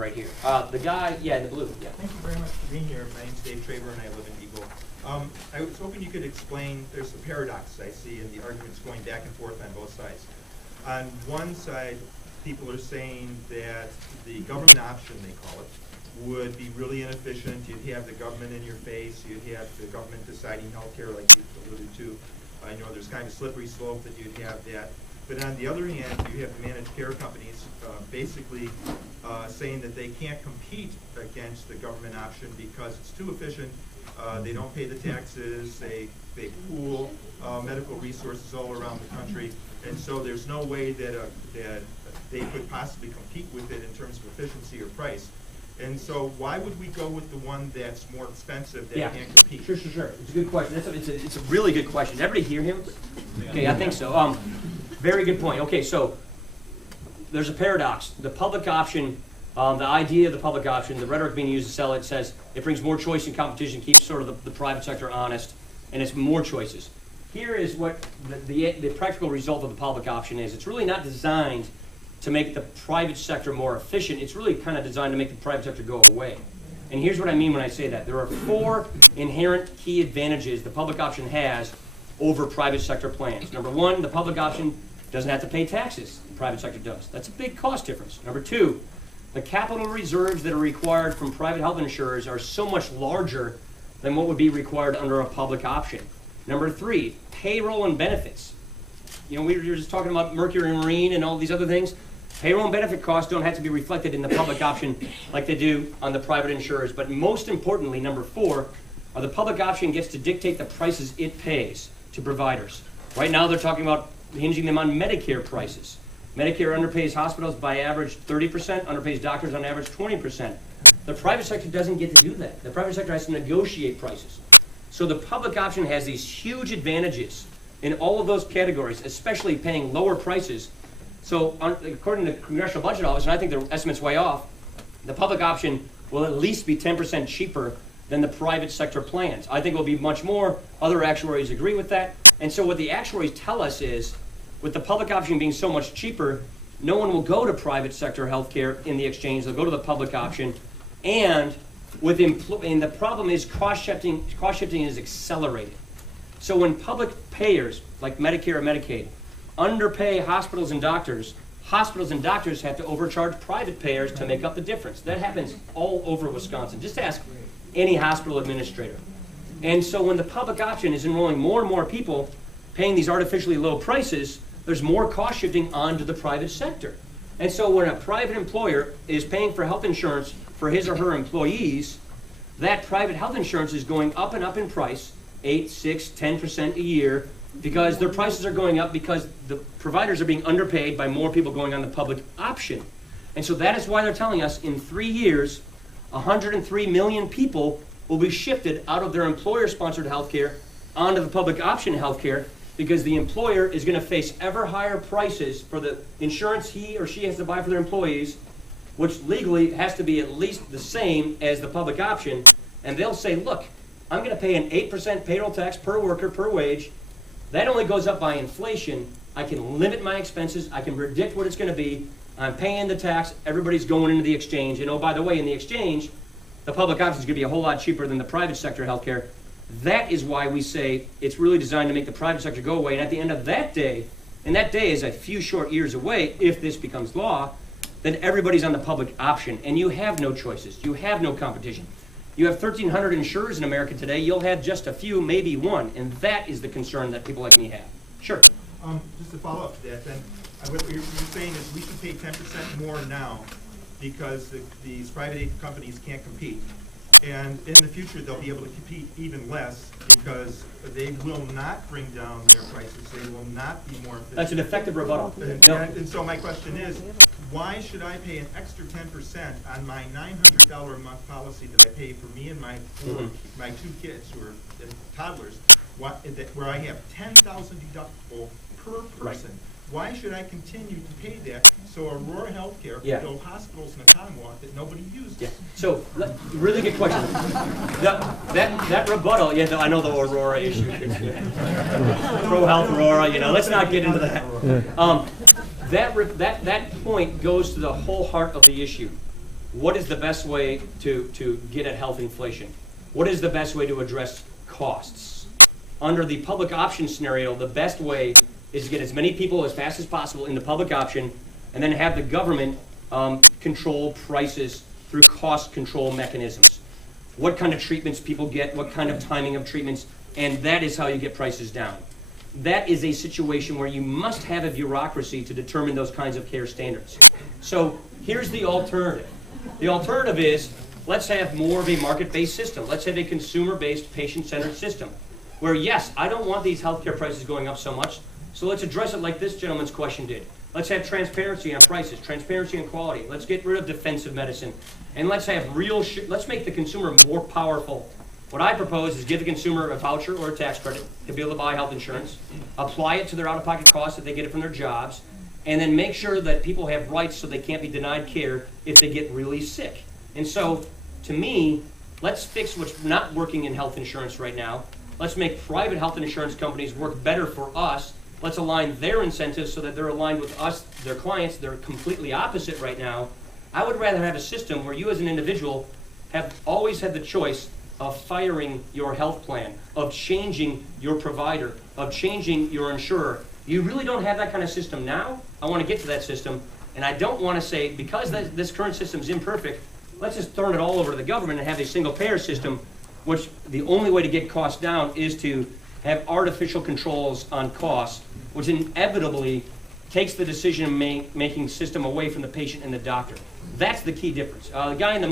right here. The guy, yeah, in the blue, yeah. Thank you very much for being here. My name's Dave Traber and I live in Eagle. I was hoping you could explain, there's a paradox I see in the arguments going back and forth on both sides. On one side, people are saying that the government option, they call it, would be really inefficient. You'd have the government in your face. You'd have the government deciding healthcare like you alluded to. I know there's kind of a slippery slope that you'd have that. But on the other hand, you have the managed care companies basically saying that they can't compete against the government option because it's too efficient. They don't pay the taxes. They pool medical resources all around the country. And so there's no way that they could possibly compete with it in terms of efficiency or price. And so why would we go with the one that's more expensive that can't compete? Sure. It's a good question. It's a really good question. Did everybody hear him? Okay, I think so. Very good point. Okay, so there's a paradox. The public option, the idea of the public option, the rhetoric being used to sell it says it brings more choice and competition, keeps sort of the private sector honest, and it's more choices. Here is what the practical result of the public option is. It's really not designed to make the private sector more efficient. It's really kind of designed to make the private sector go away. And here's what I mean when I say that. There are 4 inherent key advantages the public option has over private sector plans. Number 1, the public option doesn't have to pay taxes. The private sector does. That's a big cost difference. Number 2, the capital reserves that are required from private health insurers are so much larger than what would be required under a public option. Number 3, payroll and benefits. You know, we were just talking about Mercury Marine and all these other things. Payroll and benefit costs don't have to be reflected in the public option like they do on the private insurers. But most importantly, number 4, the public option gets to dictate the prices it pays to providers. Right now they're talking about hinging them on Medicare prices. Medicare underpays hospitals by average 30%, underpays doctors on average 20%. The private sector doesn't get to do that. The private sector has to negotiate prices. So the public option has these huge advantages in all of those categories, especially paying lower prices. So according to the Congressional Budget Office, and I think the estimate's way off, the public option will at least be 10% cheaper than the private sector plans. I think it will be much more. Other actuaries agree with that. And so what the actuaries tell us is, with the public option being so much cheaper, no one will go to private sector healthcare in the exchange. They'll go to the public option. And and the problem is cost shifting is accelerated. So when public payers, like Medicare or Medicaid, underpay hospitals and doctors have to overcharge private payers to make up the difference. That happens all over Wisconsin. Just ask any hospital administrator. And so when the public option is enrolling more and more people paying these artificially low prices, there's more cost shifting onto the private sector. And so when a private employer is paying for health insurance for his or her employees, that private health insurance is going up and up in price, 8, 6, 10% a year, because their prices are going up because the providers are being underpaid by more people going on the public option. And so that is why they're telling us in 3 years, 103 million people will be shifted out of their employer-sponsored healthcare onto the public option healthcare, because the employer is going to face ever higher prices for the insurance he or she has to buy for their employees, which legally has to be at least the same as the public option. And they'll say, look, I'm going to pay an 8% payroll tax per worker per wage. That only goes up by inflation. I can limit my expenses. I can predict what it's going to be. I'm paying the tax. Everybody's going into the exchange. And oh, by the way, in the exchange, the public option is going to be a whole lot cheaper than the private sector healthcare. That is why we say it's really designed to make the private sector go away. And at the end of that day, and that day is a few short years away if this becomes law, then everybody's on the public option. And you have no choices. You have no competition. You have 1,300 insurers in America today. You'll have just a few, maybe one. And that is the concern that people like me have. Sure. Just to follow up to that, then, what you're saying is we should pay 10% more now because these private companies can't compete. And in the future, they'll be able to compete even less because they will not bring down their prices. They will not be more efficient. That's an effective rebuttal. And so my question is, why should I pay an extra 10% on my $900 a month policy that I pay for me and my 2 kids who are toddlers, where I have $10,000 deductible per person? Right. Why should I continue to pay that so Aurora Healthcare can build hospitals in Ottawa that nobody uses? Yeah. So, really good question. That rebuttal, I know the Aurora issue. Pro Health Aurora, let's not get into that. That point goes to the whole heart of the issue. what is the best way to get at health inflation? What is the best way to address costs? Under the public option scenario, the best way is to get as many people as fast as possible in the public option, and then have the government control prices through cost control mechanisms. What kind of treatments people get, what kind of timing of treatments, and that is how you get prices down. That is a situation where you must have a bureaucracy to determine those kinds of care standards. So here's the alternative. The alternative is, let's have more of a market-based system. Let's have a consumer-based, patient-centered system where, yes, I don't want these healthcare prices going up so much, so let's address it like this gentleman's question did. Let's have transparency on prices, transparency on quality. Let's get rid of defensive medicine, and let's have let's make the consumer more powerful. What I propose is give the consumer a voucher or a tax credit to be able to buy health insurance, apply it to their out-of-pocket costs if they get it from their jobs, and then make sure that people have rights so they can't be denied care if they get really sick. And so, to me, let's fix what's not working in health insurance right now. Let's make private health insurance companies work better for us. Let's align their incentives so that they're aligned with us, their clients. They're completely opposite right now. I would rather have a system where you as an individual have always had the choice of firing your health plan, of changing your provider, of changing your insurer. You really don't have that kind of system now. I want to get to that system, and I don't want to say, because this current system is imperfect, let's just turn it all over to the government and have a single payer system, which the only way to get costs down is to have artificial controls on costs, which inevitably takes the decision-making system away from the patient and the doctor. That's the key difference. The guy in the